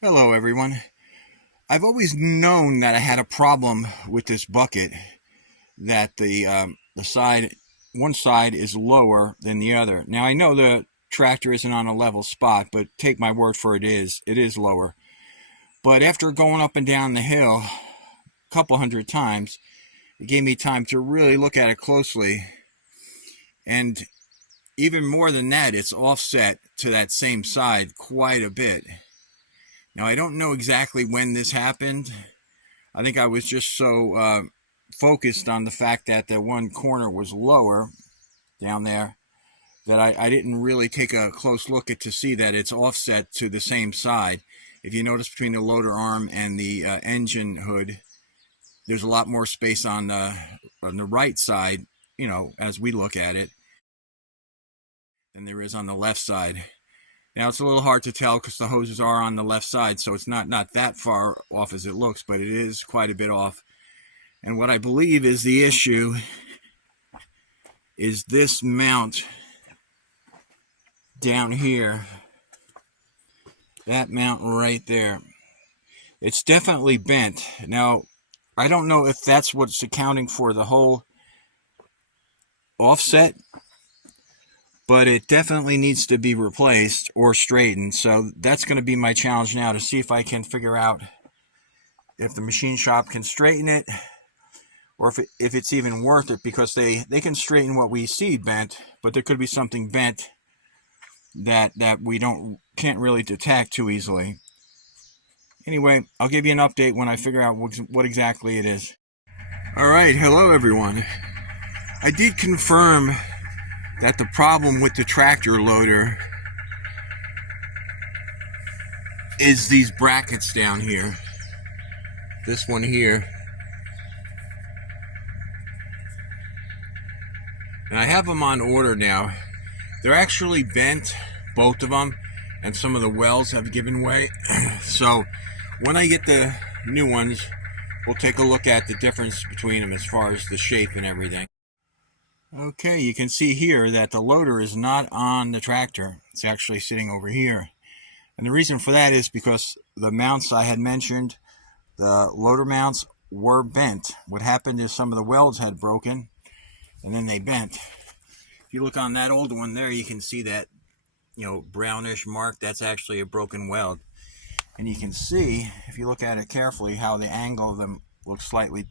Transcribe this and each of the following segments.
Hello everyone. I've always known that I had a problem with this bucket, that one side is lower than the other. Now I know the tractor isn't on a level spot, but take my word for it is lower. But after going up and down the hill a couple hundred times, it gave me time to really look at it closely. And even more than that, it's offset to that same side quite a bit. Now I don't know exactly when this happened. I think I was just so focused on the fact that the one corner was lower down there that I didn't really take a close look at to see that it's offset to the same side. If you notice between the loader arm and the engine hood, there's a lot more space on the right side, as we look at it, than there is on the left side. Now it's a little hard to tell because the hoses are on the left side, so it's not that far off as it looks, but it is quite a bit off. And what I believe is the issue is this mount down here, that mount right there. It's definitely bent. Now, I don't know if that's what's accounting for the whole offset, but it definitely needs to be replaced or straightened. So that's going to be my challenge now, to see if I can figure out if the machine shop can straighten it, or if it's even worth it, because they can straighten what we see bent, but there could be something bent that we can't really detect too easily. Anyway, I'll give you an update when I figure out what exactly it is. Alright, hello everyone. I did confirm that the problem with the tractor loader is these brackets down here. This one here. And I have them on order now. They're actually bent, both of them, and some of the welds have given way. So when I get the new ones, we'll take a look at the difference between them as far as the shape and everything. Okay, you can see here that the loader is not on the tractor. It's actually sitting over here. And the reason for that is because the mounts I had mentioned, the loader mounts, were bent. What happened is some of the welds had broken, and then they bent. If you look on that old one there, you can see that, brownish mark. That's actually a broken weld. And you can see, if you look at it carefully, how the angle of them looks slightly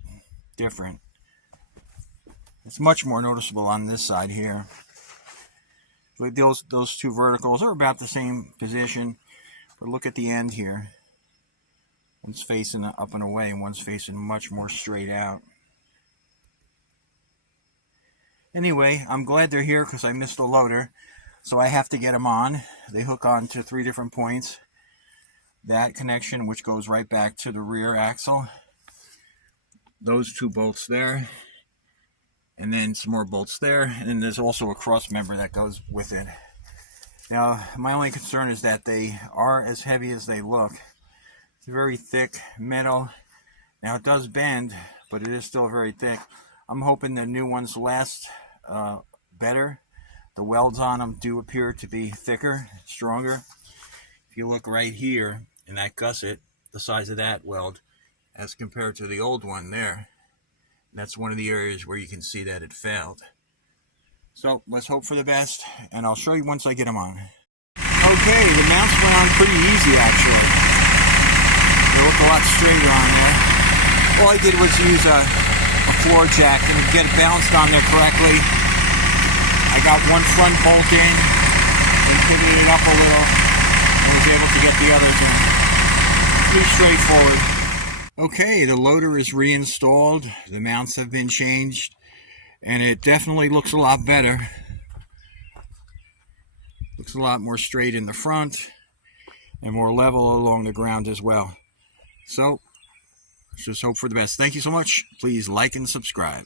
different. It's much more noticeable on this side here. But those two verticals are about the same position, but look at the end here. One's facing up and away, and one's facing much more straight out. Anyway, I'm glad they're here because I missed the loader, so I have to get them on. They hook on to 3 different points. That connection, which goes right back to the rear axle. Those 2 bolts there. And then some more bolts there, and then there's also a cross member that goes with it. Now, my only concern is that they are as heavy as they look. It's very thick metal. Now, it does bend, but it is still very thick. I'm hoping the new ones last better. The welds on them do appear to be thicker, stronger. If you look right here in that gusset, the size of that weld as compared to the old one there, that's one of the areas where you can see that it failed. So let's hope for the best, and I'll show you once I get them on. Okay, the mounts went on pretty easy actually. They look a lot straighter on there. All I did was use a floor jack and get it balanced on there correctly. I got one front bolt in and pivoted it up a little and was able to get the others in. Pretty straightforward. Okay, the loader is reinstalled, the mounts have been changed, and it definitely looks a lot better. Looks a lot more straight in the front and more level along the ground as well. So, let's just hope for the best. Thank you so much. Please like and subscribe.